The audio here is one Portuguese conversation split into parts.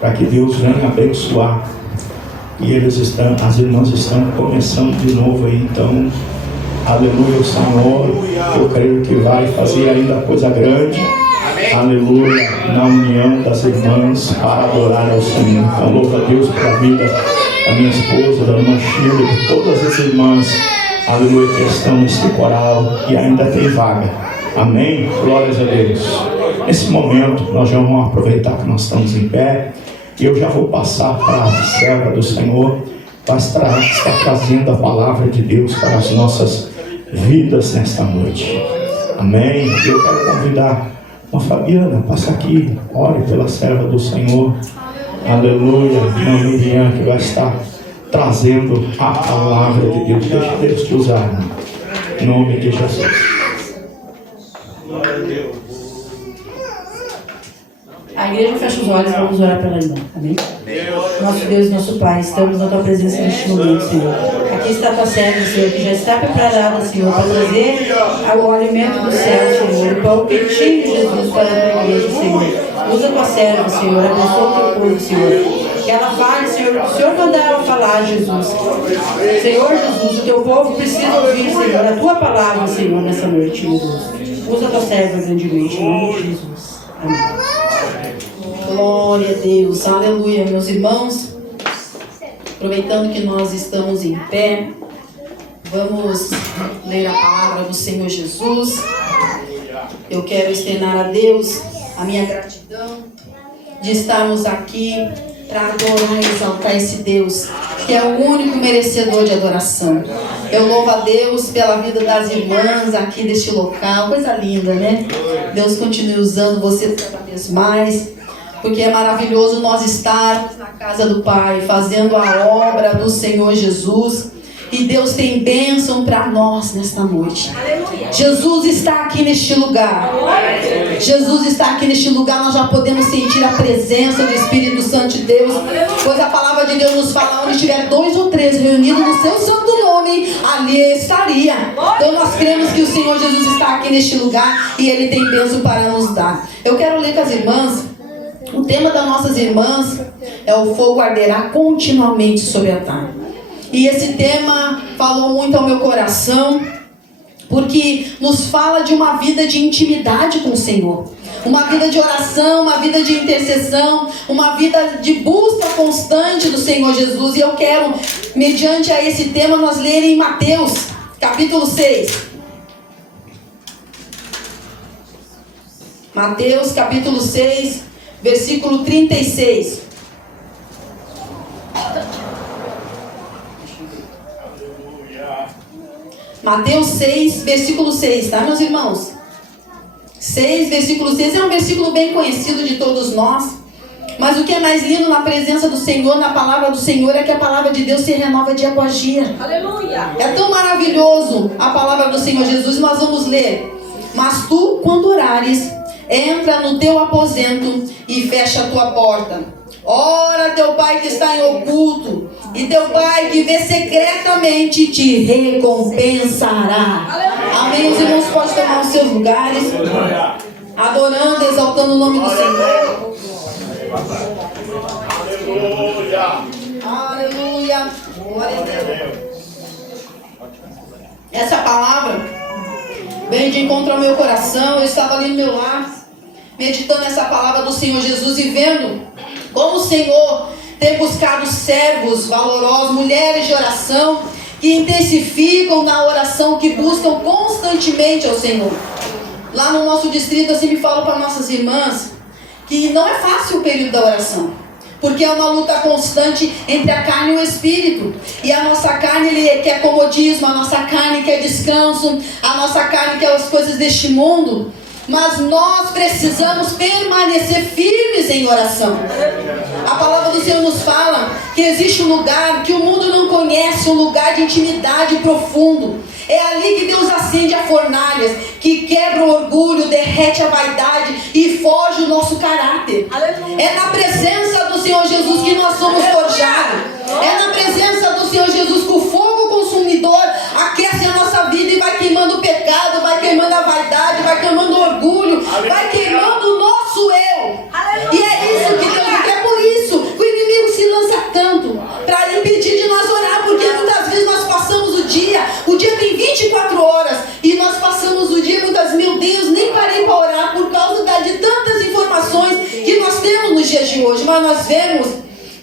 para que Deus venha abençoar. E as irmãs estão começando de novo aí, então, aleluia, o Senhor, eu creio que vai fazer ainda coisa grande, aleluia, na união das irmãs para adorar ao Senhor. Então, louva a Deus pela vida da minha esposa, da irmã Sheila, de todas as irmãs, aleluia, que estão neste coral e ainda tem vaga. Amém? Glórias a Deus. Nesse momento, nós já vamos aproveitar que nós estamos em pé. E eu já vou passar para a serva do Senhor, para estar trazendo a palavra de Deus para as nossas vidas nesta noite. Amém? Eu quero convidar a Fabiana, passa aqui, ore pela serva do Senhor. Aleluia. Irmã Miriam, que vai estar trazendo a palavra de Deus. Deixa Deus te usar, irmão. Em nome de Jesus. A igreja fecha os olhos e vamos orar pela irmã. Amém? Nosso Deus e nosso Pai, estamos na tua presença neste momento, Senhor. Aqui está a tua serva, Senhor, que já está preparada, Senhor, para trazer o alimento do céu, Senhor, o pão quentinho de Jesus para a tua igreja, Senhor. Usa a tua serva, Senhor, abençoa o teu povo, Senhor. Que ela fale, Senhor, o Senhor mandar ela falar, Jesus. Senhor Jesus, o teu povo precisa ouvir, Senhor, a tua palavra, Senhor, nessa noite, Jesus. Usa a tua serva grandemente, em nome de Jesus. Amém. Glória a Deus, aleluia, meus irmãos. Aproveitando que nós estamos em pé, vamos ler a palavra do Senhor Jesus. Eu quero externar a Deus a minha gratidão de estarmos aqui para adorar e exaltar esse Deus, que é o único merecedor de adoração. Eu louvo a Deus pela vida das irmãs aqui deste local, coisa linda, né? Deus continue usando você cada vez mais, porque é maravilhoso nós estarmos na casa do Pai, fazendo a obra do Senhor Jesus. E Deus tem bênção para nós nesta noite. Jesus está aqui neste lugar. Jesus está aqui neste lugar. Nós já podemos sentir a presença do Espírito Santo de Deus, pois a palavra de Deus nos fala: onde tiver 2 ou 3 reunidos no seu santo nome, ali estaria. Então nós cremos que o Senhor Jesus está aqui neste lugar e Ele tem bênção para nos dar. Eu quero ler com as irmãs. O tema das nossas irmãs é: o fogo arderá continuamente sobre a terra. E esse tema falou muito ao meu coração, porque nos fala de uma vida de intimidade com o Senhor, uma vida de oração, uma vida de intercessão, uma vida de busca constante do Senhor Jesus. E eu quero, mediante a esse tema, nós lerem em Mateus, capítulo 6. Mateus, capítulo 6, versículo 36. Mateus 6, versículo 6, tá, meus irmãos? 6, versículo 6 é um versículo bem conhecido de todos nós. Mas o que é mais lindo na presença do Senhor, na palavra do Senhor, é que a palavra de Deus se renova dia após dia. Aleluia! É tão maravilhoso a palavra do Senhor Jesus. Nós vamos ler: mas tu, quando orares, entra no teu aposento e fecha a tua porta. Ora teu Pai que está em oculto, e teu Pai que vê secretamente te recompensará. Amém? Os irmãos podem tomar os seus lugares, adorando, exaltando o nome do Senhor. Aleluia. Glória a Deus. Essa palavra veio de encontro ao meu coração. Eu estava ali no meu lar, meditando essa palavra do Senhor Jesus e vendo como o Senhor tem buscado servos valorosos, mulheres de oração, que intensificam na oração, que buscam constantemente ao Senhor. Lá no nosso distrito, eu sempre falo para nossas irmãs que não é fácil o período da oração, porque é uma luta constante entre a carne e o espírito. E a nossa carne quer comodismo, a nossa carne quer descanso, a nossa carne quer as coisas deste mundo. Mas nós precisamos permanecer firmes em oração. A palavra do Senhor nos fala que existe um lugar que o mundo não conhece, um lugar de intimidade profundo. É ali que Deus acende as fornalhas, que quebra o orgulho, derrete a vaidade e foge o nosso caráter. É na presença do Senhor Jesus que nós somos forjados. É na presença do Senhor Jesus que o fogo consumidor aquece a nossa vida e vai queimando o pecado, vai queimando a vaidade, vai queimando o orgulho, vai queimando o nosso eu. E é isso que Deus quer. Por isso dias de hoje, mas nós vemos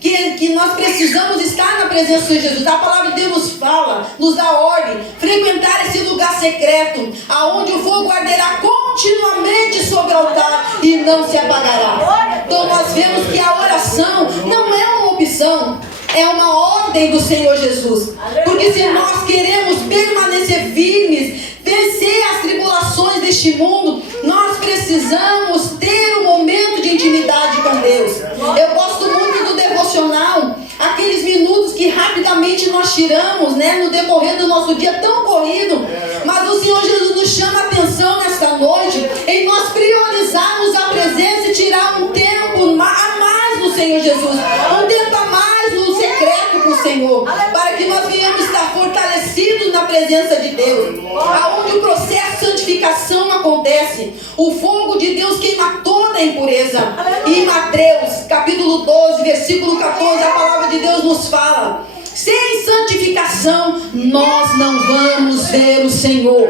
que nós precisamos estar na presença de Jesus. A palavra de Deus nos fala, nos dá ordem, frequentar esse lugar secreto, aonde o fogo arderá continuamente sobre o altar e não se apagará. Então nós vemos que a oração não é uma opção, é uma ordem do Senhor Jesus. Porque se nós queremos permanecer firmes, vencer as tribulações deste mundo, nós precisamos ter um momento de intimidade com Deus. Eu gosto muito do devocional, aqueles minutos que rapidamente nós tiramos, no decorrer do nosso dia tão corrido. Mas o Senhor Jesus nos chama a atenção nesta noite em nós priorizarmos a presença e tirar um tempo a mais no Senhor Jesus, um tempo a mais no secreto com o Senhor, para que nós venhamos estar fortalecidos na presença de Deus, aonde o processo de santificação acontece. O fogo de Deus queima toda a impureza. E em Mateus capítulo 12, versículo 14, a palavra de Deus nos fala: sem santificação nós não vamos ver o Senhor.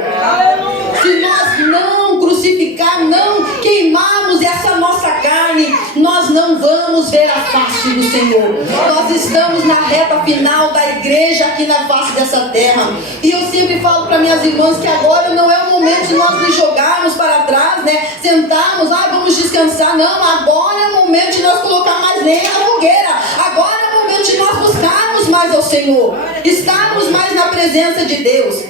Se nós não crucificar, não queimarmos essa nossa carne, nós não vamos ver a face do Senhor. Nós estamos na reta final da igreja aqui na face dessa terra. E eu sempre falo para minhas irmãs que agora não é o momento de nós nos jogarmos para trás, sentarmos, vamos descansar. Não, agora é o momento de nós colocar mais lenha na fogueira. Agora é o momento de nós buscarmos mais ao Senhor, estarmos mais na presença de Deus.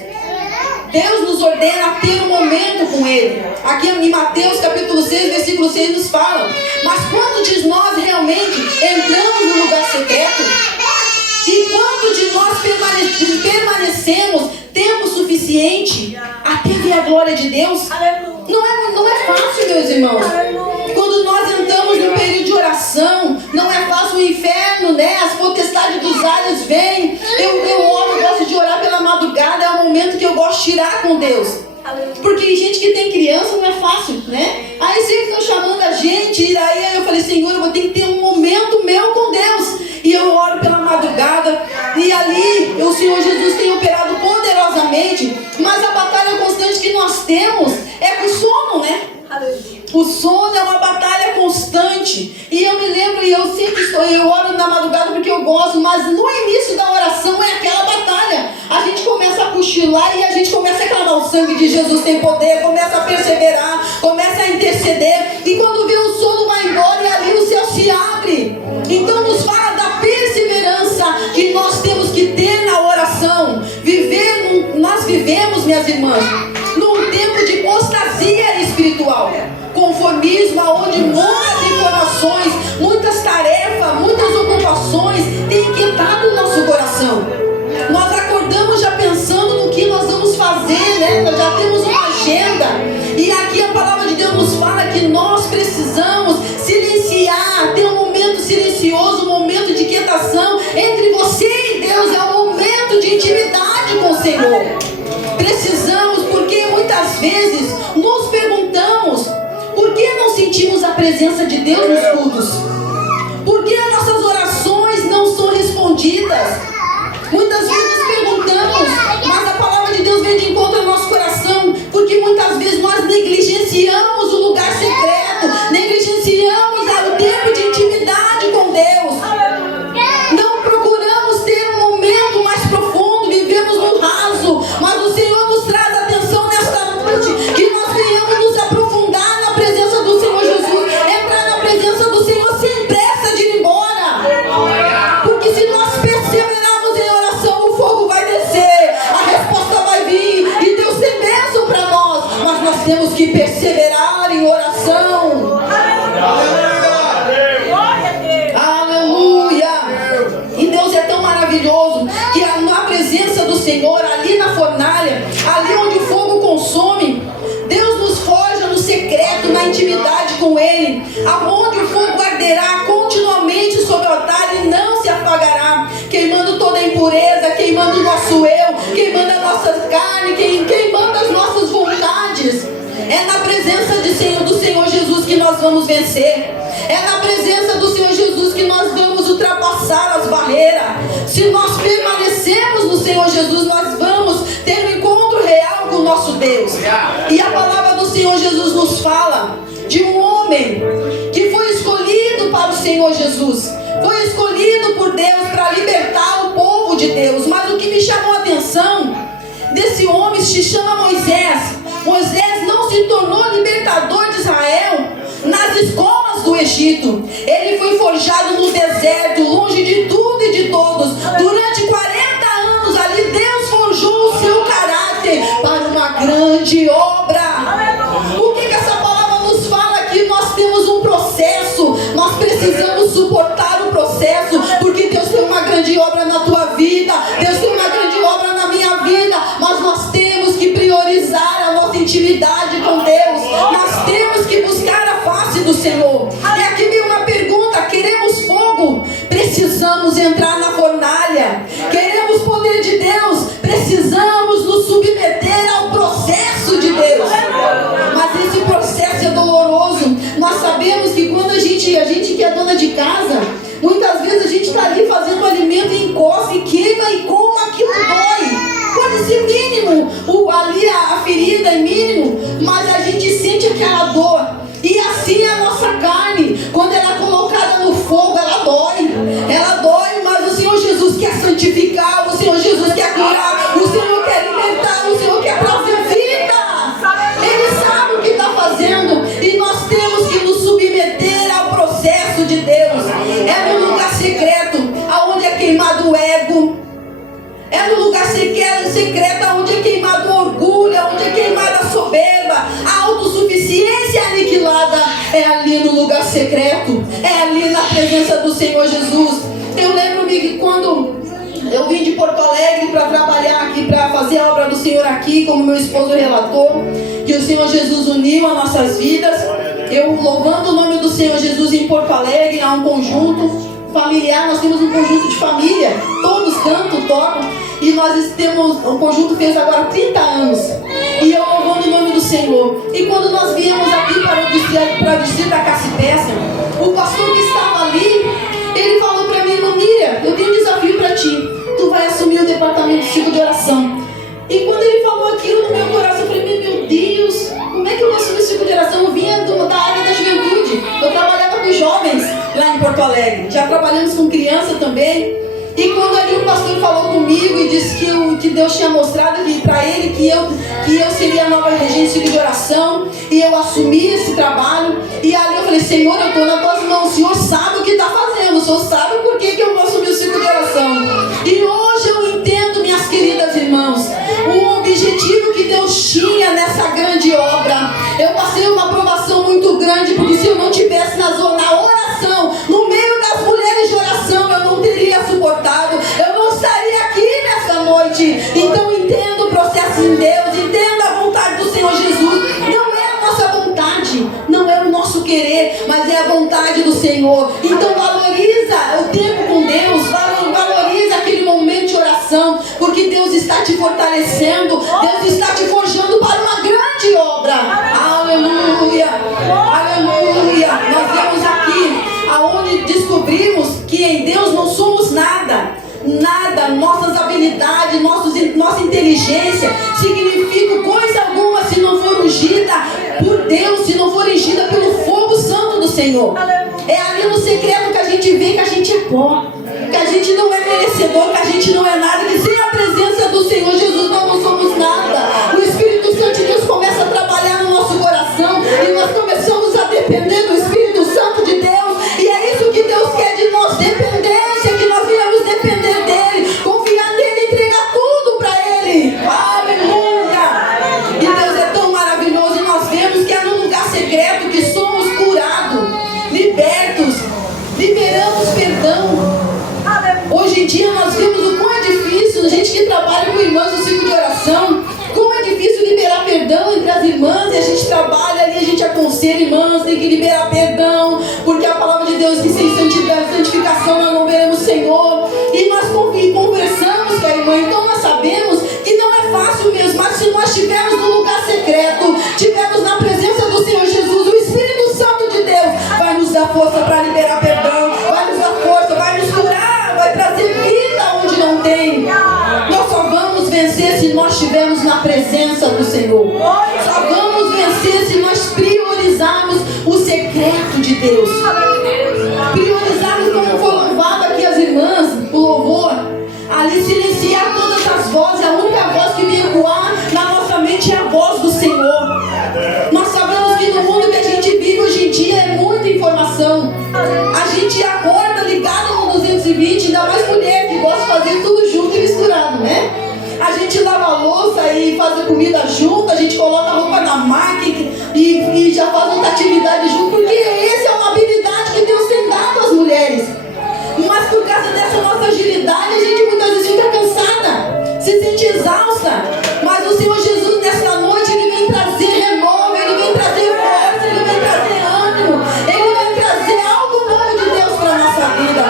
Deus nos ordena a ter um momento com Ele. Aqui em Mateus capítulo 6, versículo 6 nos fala: mas quantos de nós realmente entramos no lugar secreto? E quantos de nós permanecemos tempo suficiente até ver a glória de Deus? Não é fácil, meus irmãos. Quando nós entramos no período de oração, não é fácil. O inferno, as potestades dos ares vêm. Eu gosto de orar pela madrugada. É o momento que eu gosto de tirar com Deus. Porque gente que tem criança não é fácil, Aí sempre estão chamando a gente. E aí eu falei: Senhor, eu vou ter que ter um momento meu com Deus. E eu oro pela madrugada. E ali o Senhor Jesus tem operado poderosamente. Mas a batalha constante que nós temos é com o sono, O sono é uma batalha constante. E eu me lembro, e eu sempre eu oro na madrugada porque eu gosto, mas no início da oração é aquela batalha. A gente começa a cochilar e a gente começa a clamar: o sangue de Jesus tem poder, começa a perseverar, começa a interceder. E quando vê, o sono vai embora e ali o céu se abre. Então nos fala da perseverança que nós temos que ter na oração. Nós vivemos, minhas irmãs, num tempo de apostasia espiritual, conformismo, onde muitas informações, muitas tarefas, muitas ocupações têm inquietado o nosso coração. Nós acordamos já pensando no que nós vamos fazer, Nós já temos uma agenda. E aqui a palavra de Deus nos fala que nós precisamos silenciar, ter um momento silencioso, um momento de quietação entre você e Deus. É um momento de intimidade com o Senhor. Precisamos, porque muitas vezes nos perguntamos: por que não sentimos a presença de Deus nos cultos? Por que as nossas orações não são respondidas? Muitas vezes nos perguntamos, mas a palavra de Deus vem de encontro ao nosso coração, porque muitas vezes nós negligenciamos o lugar secreto, negligenciamos o tempo de intimidade com Deus. Não procuramos ter um momento mais profundo, vivemos no raso. Mas o Senhor nos traz atenção nesta noite, que nós venhamos nos aprofundar na presença do Senhor Jesus, entrar na presença do Senhor sem pressa de ir embora. Porque se nós perseverarmos em oração, o fogo vai descer, a resposta vai vir e Deus tem bênção para nós. Mas nós temos que perseverar em oração. Que na presença do Senhor, ali na fornalha, ali onde o fogo consome, Deus nos forja no secreto, na intimidade com Ele, aonde o fogo arderá continuamente sobre o altar e não se apagará, queimando toda a impureza, queimando o nosso eu, queimando a nossa carne, queimando as nossas vontades. É na presença do Senhor Jesus que nós vamos vencer. É na presença do Senhor Jesus que nós vamos ultrapassar as barreiras. Se nós permanecemos no Senhor Jesus, nós vamos ter um encontro real com o nosso Deus. E a palavra do Senhor Jesus nos fala de um homem que foi escolhido para o Senhor Jesus. Foi escolhido por Deus para libertar o povo de Deus. Mas o que me chamou a atenção desse homem se chama Moisés. Moisés não se tornou libertador de Israel nas escolas do Egito. Ele foi forjado no deserto, longe de tudo e de todos. Durante 40 anos ali, Deus forjou o seu caráter para uma grande obra. O que essa palavra nos fala aqui? Nós temos um processo, nós precisamos suportar o processo, porque Deus tem uma grande obra na tua vida, Deus tem uma grande obra na minha vida, mas nós temos que priorizar a nossa intimidade com Deus, nós temos que buscar a face do Senhor. E aqui vem uma pergunta: queremos fogo? Precisamos entrar na fornalha. Queremos poder de Deus? Precisamos nos submeter ao processo de Deus. Mas esse processo é doloroso. Nós sabemos que quando a gente que é dona de casa, muitas vezes a gente está ali fazendo alimento e encosta e queima, e como aquilo dói. Pode ser mínimo, ali a ferida é mínimo, mas a gente sente aquela dor. E assim é a nossa carne, quando ela é colocada no fogo, ela dói, mas o Senhor Jesus quer santificar, o Senhor Jesus quer curar, o Senhor quer libertar, o Senhor quer trazer vida. Ele sabe o que está fazendo, e nós temos que nos submeter ao processo de Deus. É no lugar secreto, aonde é queimado o ego. É no lugar secreto onde é queimado o orgulho, onde é queimada a soberba, a autossuficiência aniquilada. É ali no lugar secreto, é ali na presença do Senhor Jesus. Eu lembro-me que quando eu vim de Porto Alegre para trabalhar aqui, para fazer a obra do Senhor aqui, como meu esposo relatou, que o Senhor Jesus uniu as nossas vidas. Eu louvando o nome do Senhor Jesus em Porto Alegre, há um conjunto familiar, nós temos um conjunto de família, todos cantam, tocam, e nós temos, o conjunto fez agora 30 anos, e eu louvando o nome do Senhor. E quando nós viemos aqui para o distrito da Cassipécia, o pastor que estava ali, ele falou para mim: irmã Miriam, eu tenho um desafio para ti, tu vai assumir o departamento de ciclo de oração. E quando ele falou aquilo no meu coração, eu falei: meu Deus, como é que eu vou assumir o ciclo de oração? Eu vinha da área da juventude, eu trabalhava com jovens lá em Porto Alegre, já trabalhamos com criança também. E quando ali o pastor falou comigo e disse que Deus tinha mostrado para ele que eu seria a nova regente de oração, e eu assumi esse trabalho, e ali eu falei: Senhor, eu estou nas tuas mãos, o Senhor sabe o que está fazendo, o Senhor sabe por que eu vou assumir o ciclo de oração. E hoje eu entendo, minhas queridas irmãs, o objetivo que Deus tinha nessa grande obra. Eu passei uma provação muito grande, porque se eu não tivesse na oração, no meio das mulheres de oração, eu não teria suportado, eu não estaria aqui nessa noite. Então entenda o processo em Deus, entenda a vontade do Senhor Jesus. Não é a nossa vontade, não é o nosso querer, mas é a vontade do Senhor. Então valoriza o tempo com Deus, valoriza aquele momento de oração, porque Deus está te fortalecendo, Deus está te forjando para uma grande obra. Aleluia, aleluia. Nós vemos aqui aonde descobrimos que em Deus não somos nada, nossas habilidades, nossa inteligência significa coisa alguma se não for ungida por Deus, se não for ungida pelo fogo santo do Senhor. É ali no secreto que a gente vê que a gente é pó, que a gente não é merecedor, que a gente não é nada, que sem a presença do Senhor Jesus nós não somos nada. O Espírito Santo de Deus começa a trabalhar no nosso coração, e nós começamos a depender do Espírito Santo de Deus, e é isso que Deus quer de nós, dependência, que nós viemos depender dEle, confiar nele, entregar tudo para Ele. Aleluia! E Deus é tão maravilhoso, e nós vemos que é no lugar secreto que somos curados, libertos, liberamos perdão. Hoje em dia nós vemos o quão é difícil, gente que trabalha com irmãs no ciclo de oração, como é difícil liberar perdão entre as irmãs, e a gente trabalha ali, a gente aconselha irmãs, tem que liberar perdão, porque a palavra de Deus diz que sem santificação nós não veremos o Senhor. E nós conversamos com a irmã, então nós sabemos que não é fácil mesmo, mas se nós estivermos no lugar secreto, estivermos na presença do Senhor Jesus, o Espírito Santo de Deus vai nos dar força para liberar perdão, vai nos dar força, vai nos curar, vai trazer vida onde não tem. Nós só vamos vencer se nós estivermos na presença do Senhor. Só vamos vencer se nós priorizarmos o secreto de Deus. comida junto, a gente coloca a roupa na máquina e já faz outra atividade junto, porque essa é uma habilidade que Deus tem dado às mulheres. Mas por causa dessa nossa agilidade, a gente muitas vezes fica cansada, se sente exausta. Mas o Senhor Jesus, nesta noite, Ele vem trazer renovo, Ele vem trazer força, Ele vem trazer ânimo, Ele vem trazer algo novo de Deus para a nossa vida.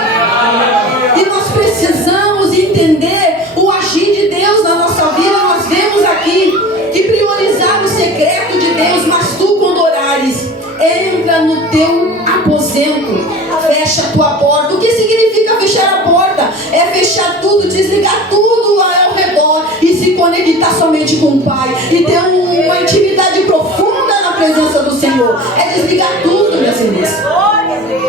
E nós precisamos entender o agir de Deus na nossa vida. Nós vemos aqui que priorizar o secreto de Deus, mas tu, quando orares, entra no teu aposento, fecha a tua porta. O que significa fechar a porta? É fechar tudo, desligar tudo ao redor e se conectar somente com o Pai e ter uma intimidade profunda na presença do Senhor. É desligar tudo, minhas irmãs.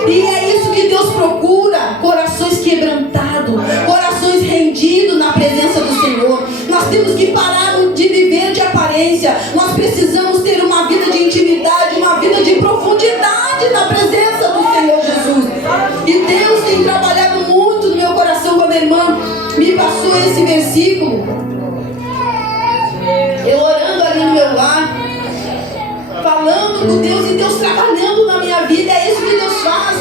E é isso que Deus procura: corações quebrantados, corações rendidos na presença do Senhor. Nós temos que parar de viver de aparência. Nós precisamos ter uma vida de intimidade, uma vida de profundidade na presença do Senhor Jesus. E Deus tem trabalhado muito no meu coração. Quando a irmã me passou esse versículo, eu orando ali no meu lar, falando com Deus e Deus trabalhando na minha vida. É isso que Deus faz.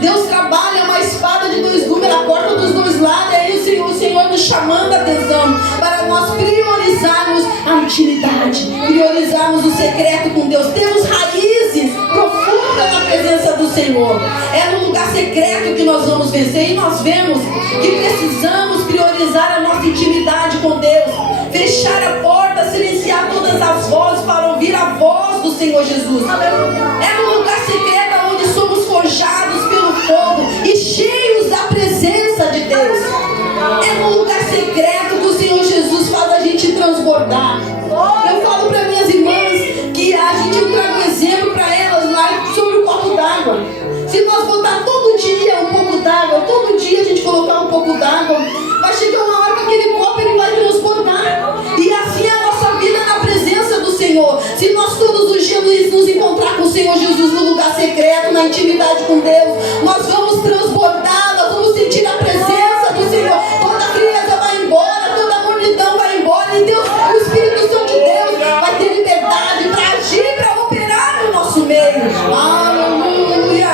Deus trabalha uma espada de dois gumes, ela corta dos dois lados. É isso, o Senhor nos chamando a atenção para nós priorizarmos a intimidade, priorizarmos o secreto com Deus. Temos raízes profundas na presença do Senhor. É no lugar secreto que nós vamos vencer. E nós vemos que precisamos priorizar a nossa intimidade com Deus, fechar a porta, silenciar todas as vozes para ouvir a voz do Senhor Jesus. É no lugar secreto onde somos forjados pelo fogo e cheios da presença de Deus. É no lugar secreto que o Senhor Jesus faz a gente transbordar. Eu falo para minhas irmãs que a gente traga um exemplo para elas lá sobre o copo d'água. Se nós botar todo dia um pouco d'água, todo dia a gente colocar um pouco d'água, vai chegar uma hora que aquele copo ele vai transbordar. E assim é a nossa vida na presença do Senhor. Se nós todos os dias nos encontrar com o Senhor Jesus no lugar secreto, na intimidade com Deus, nós vamos transbordar, nós vamos sentir a presença do Senhor. Toda criança vai embora, toda a multidão vai embora, e Deus, o Espírito Santo de Deus vai ter liberdade para agir, para operar no nosso meio. Aleluia!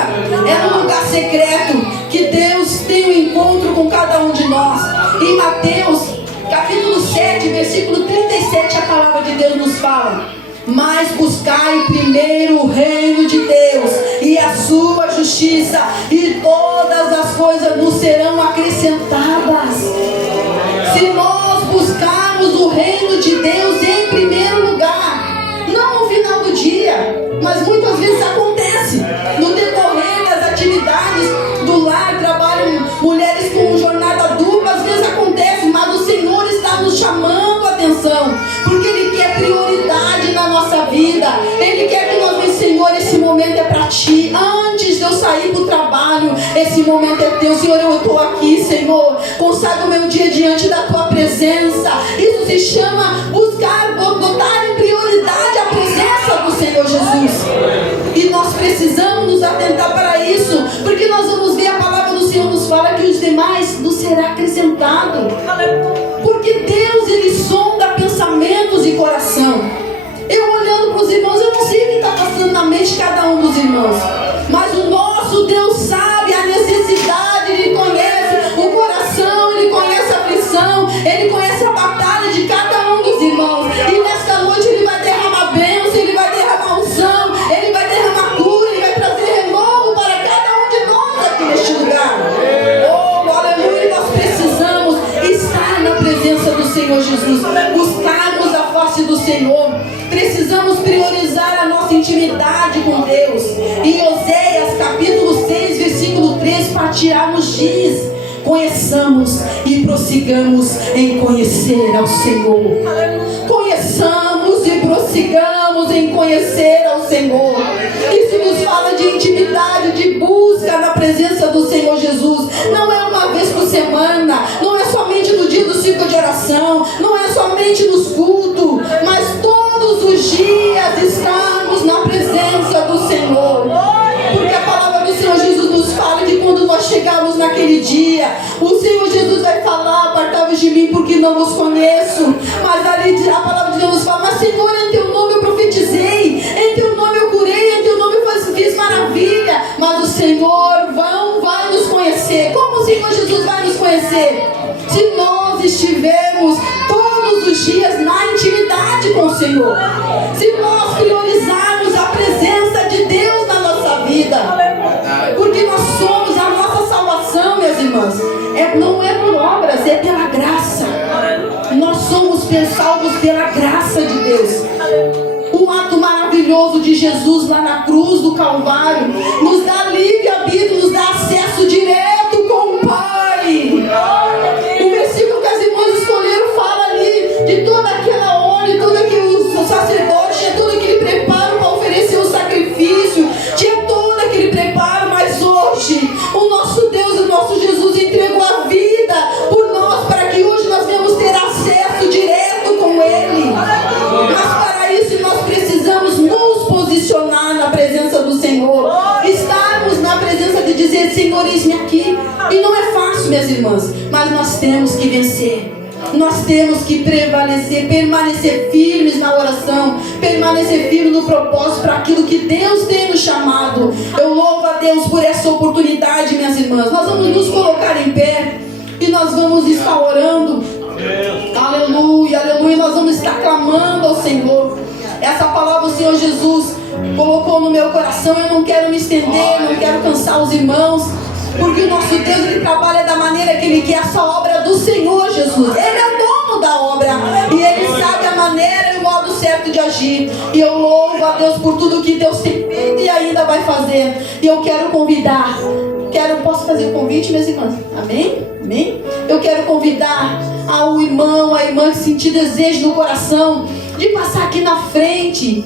É no lugar secreto que Deus tem um encontro com cada um de nós. Em Mateus capítulo 7, versículo 37, a palavra de Deus nos fala: mas buscai primeiro o reino de Deus e a sua justiça, e todas as coisas nos serão acrescentadas. Se nós buscarmos o reino de Deus em primeiro lugar, não no final do dia, mas muitas vezes acontece no decorrer das atividades do lar, trabalham mulheres com jornada dupla, às vezes acontece, mas o Senhor está nos chamando a atenção, porque Ele quer prioridade na nossa vida. Ele quer que nós vejamos: Senhor, esse momento é para Ti. Antes de eu sair para o trabalho, esse momento é Teu. Senhor, eu estou aqui, Senhor, consagro o meu dia diante da Tua presença. Isso se chama buscar, botar em prioridade a presença do Senhor Jesus. E nós precisamos nos atentar para isso, porque nós vamos ver, a palavra do Senhor nos fala que os demais nos será acrescentado. Porque Deus, Ele sonda pensamentos e coração. Eu olhando para os irmãos, eu não sei o que está passando na mente de cada um dos irmãos, mas o nosso Deus sabe a necessidade, Ele conhece o coração, Ele conhece a aflição, Ele conhece a batalha de cada um dos irmãos. E nesta noite Ele vai derramar bênção, Ele vai derramar unção, Ele vai derramar cura, Ele vai trazer renovo para cada um de nós aqui neste lugar. Oh, aleluia! Nós precisamos estar na presença do Senhor Jesus, buscarmos a face do Senhor. Precisamos priorizar a nossa intimidade com Deus. Em Oséias capítulo 6, versículo 3, para tirar nos diz: conheçamos e prossigamos em conhecer ao Senhor. Conheçamos e prossigamos em conhecer ao Senhor. Isso nos fala de intimidade, de busca na presença do Senhor Jesus. Não é uma vez por semana, não é somente no dia do ciclo de oração, não é somente nos cultos, mas todos os dias estamos na presença do Senhor. Porque a palavra do Senhor Jesus nos fala que quando nós chegarmos naquele dia, o Senhor Jesus vai falar: apartai-vos de mim, porque não vos conheço. Mas Mas ali a palavra de Deus nos fala: mas Senhor, em teu nome eu profetizei, em teu nome eu curei, em teu nome eu fiz maravilha. Mas o Senhor vai nos conhecer. Como o Senhor Jesus vai nos conhecer? Se nós estivermos todos os dias na intimidade com o Senhor, se nós priorizarmos a presença de Deus na nossa vida, porque nós somos, a nossa salvação, minhas irmãs, não é por obras, é pela graça. Nós somos salvos pela graça de Deus. O ato maravilhoso de Jesus lá na cruz do Calvário nos dá livre-arbítrio, nos dá acesso direto com o Pai. O versículo que as irmãs escolheram fala ali de toda aquela hora, de todo aquele sacerdote, tinha todo aquele preparo para oferecer o sacrifício, tinha todo aquele preparo, mas hoje o nosso Deus, o nosso Jesus entregou a vida por nós, para que hoje nós venhamos ter acesso direto com Ele. Mas para isso nós precisamos nos posicionar na presença do Senhor, estarmos na presença de dizer: Senhor, eis-me aqui. E não é fácil, minhas irmãs, mas nós temos que vencer. Nós temos que prevalecer, permanecer firmes na oração, permanecer firmes no propósito para aquilo que Deus tem nos chamado. Eu louvo a Deus por essa oportunidade, minhas irmãs. Nós vamos nos colocar em pé e nós vamos estar orando. Aleluia, aleluia. Nós vamos estar clamando ao Senhor. Essa palavra o Senhor Jesus colocou no meu coração. Eu não quero me estender, não quero cansar os irmãos, porque o nosso Deus, Ele trabalha da maneira que Ele quer. Essa obra do Senhor Jesus, Ele é o dono da obra e Ele sabe a maneira e o modo certo de agir. E eu louvo a Deus por tudo que Deus tem feito e ainda vai fazer. E eu quero convidar, posso fazer o convite, minhas irmãs? Amém? Amém? Eu quero convidar ao irmão, a irmã que sentir desejo no coração de passar aqui na frente,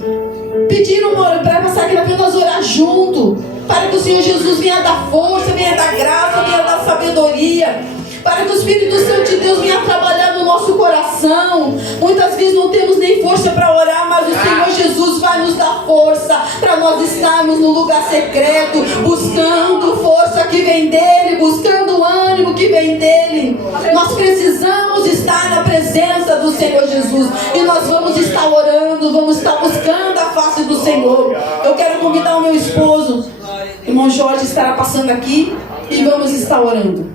pedir para passar aqui na frente, nós orar junto, para que o Senhor Jesus venha dar força, venha dar graça, venha dar sabedoria, para que o Espírito Santo de Deus venha trabalhar no nosso coração. Muitas vezes não temos nem força para orar, mas o Senhor Jesus vai nos dar força para nós estarmos no lugar secreto, buscando força que vem dEle, buscando ânimo que vem dEle. Nós precisamos estar na presença do Senhor Jesus e nós vamos estar orando, vamos estar buscando a face do Senhor. Eu quero convidar o meu esposo, irmão Jorge, estará passando aqui e vamos estar orando.